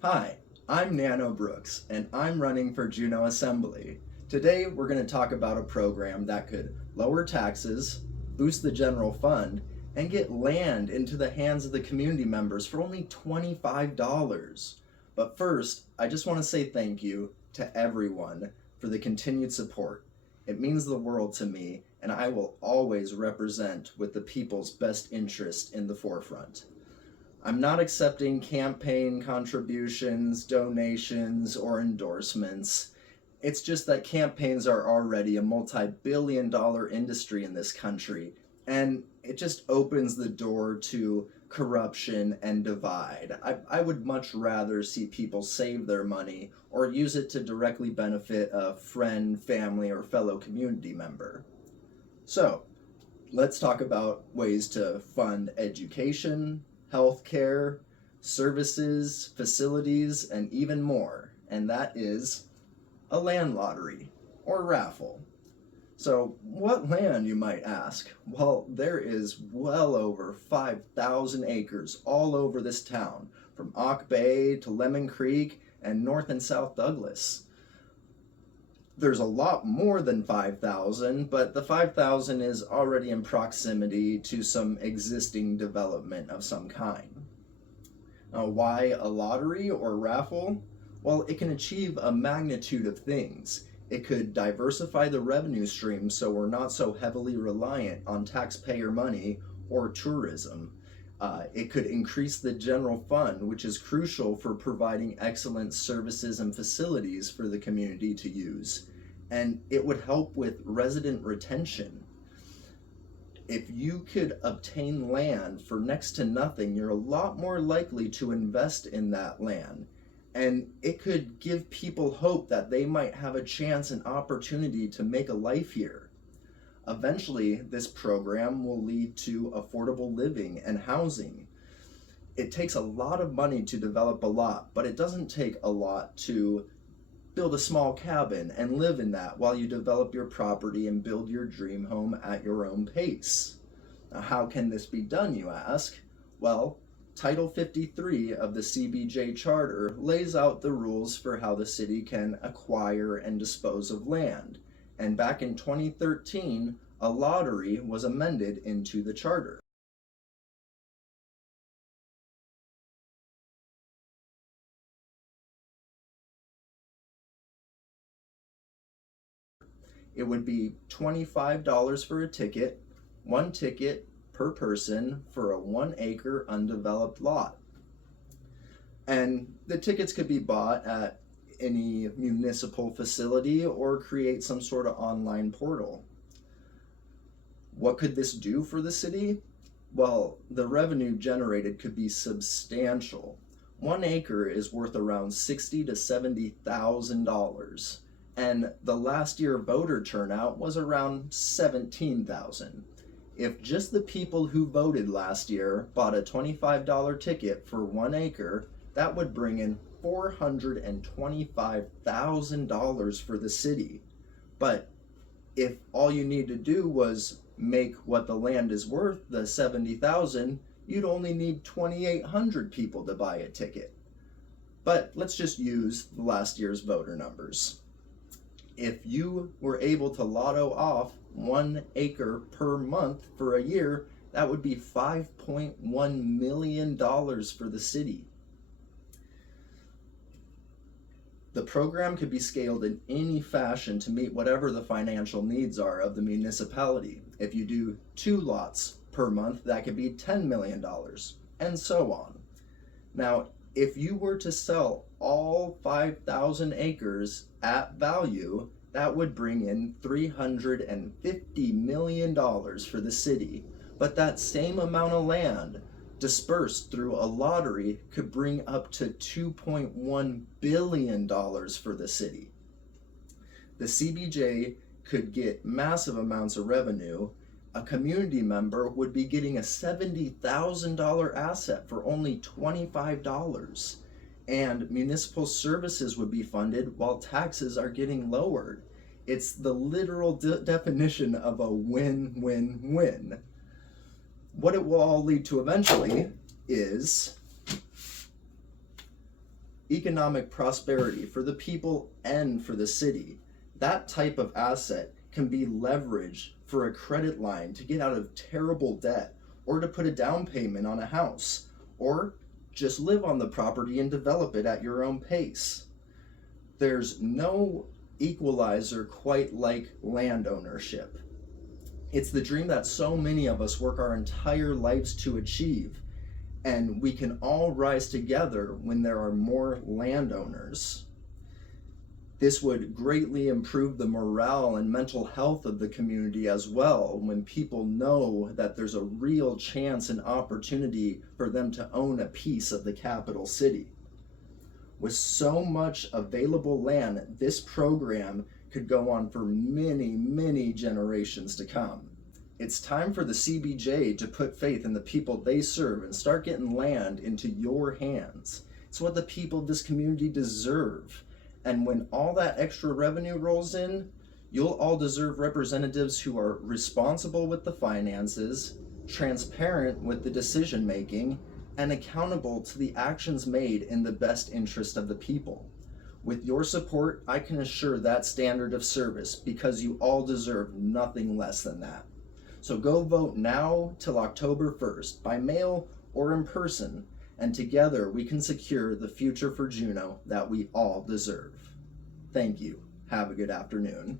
Hi, I'm Nano Brooks, and I'm running for Juneau Assembly. Today, we're going to talk about a program that could lower taxes, boost the general fund, and get land into the hands of the community members for only $25. But first, I just want to say thank you to everyone for the continued support. It means the world to me, and I will always represent with the people's best interest in the forefront. I'm not accepting campaign contributions, donations, or endorsements. It's just that campaigns are already a multi-billion-dollar industry in this country, and it just opens the door to corruption and divide. I would much rather see people save their money or use it to directly benefit a friend, family, or fellow community member. So, let's talk about ways to fund education, healthcare, services, facilities, and even more. And that is a land lottery or raffle. So, what land, you might ask? Well, there is well over 5,000 acres all over this town, from Auk Bay to Lemon Creek and North and South Douglas. There's a lot more than 5,000, but the 5,000 is already in proximity to some existing development of some kind. Why a lottery or raffle? Well, it can achieve a magnitude of things. It could diversify the revenue stream so we're not so heavily reliant on taxpayer money or tourism. It could increase the general fund, which is crucial for providing excellent services and facilities for the community to use. And it would help with resident retention. If you could obtain land for next to nothing, you're a lot more likely to invest in that land. And it could give people hope that they might have a chance and opportunity to make a life here. Eventually, this program will lead to affordable living and housing. It takes a lot of money to develop a lot, but it doesn't take a lot to build a small cabin and live in that while you develop your property and build your dream home at your own pace. Now, how can this be done, you ask? Well, Title 53 of the CBJ Charter lays out the rules for how the city can acquire and dispose of land. And back in 2013, a lottery was amended into the charter. It would be $25 for a ticket, one ticket per person for a 1-acre undeveloped lot. And the tickets could be bought at any municipal facility or create some sort of online portal. What could this do for the city? Well, the revenue generated could be substantial. 1 acre is worth around $60,000 to $70,000, and the last year voter turnout was around 17,000. If just the people who voted last year bought a $25 ticket for 1 acre, that would bring in $425,000 for the city. But if all you need to do was make what the land is worth, the 70,000, you'd only need 2,800 people to buy a ticket. But let's just use last year's voter numbers. If you were able to lotto off 1 acre per month for a year, that would be $5.1 million for the city. The program could be scaled in any fashion to meet whatever the financial needs are of the municipality. If you do 2 lots per month, that could be $10 million, and so on. Now, if you were to sell all 5,000 acres at value, that would bring in $350 million for the city. But that same amount of land dispersed through a lottery could bring up to $2.1 billion for the city. The CBJ could get massive amounts of revenue. A community member would be getting a $70,000 asset for only $25. And municipal services would be funded while taxes are getting lowered. It's the literal definition of a win-win-win. What it will all lead to eventually is economic prosperity for the people and for the city. That type of asset can be leveraged for a credit line to get out of terrible debt, or to put a down payment on a house, or just live on the property and develop it at your own pace. There's no equalizer quite like land ownership. It's the dream that so many of us work our entire lives to achieve, and we can all rise together when there are more landowners. This would greatly improve the morale and mental health of the community as well, when people know that there's a real chance and opportunity for them to own a piece of the capital city. With so much available land, this program could go on for many, many generations to come. It's time for the CBJ to put faith in the people they serve and start getting land into your hands. It's what the people of this community deserve. And when all that extra revenue rolls in, you'll all deserve representatives who are responsible with the finances, transparent with the decision making, and accountable to the actions made in the best interest of the people. With your support, I can assure that standard of service, because you all deserve nothing less than that. So go vote now till October 1st, by mail or in person, and together we can secure the future for Juneau that we all deserve. Thank you. Have a good afternoon.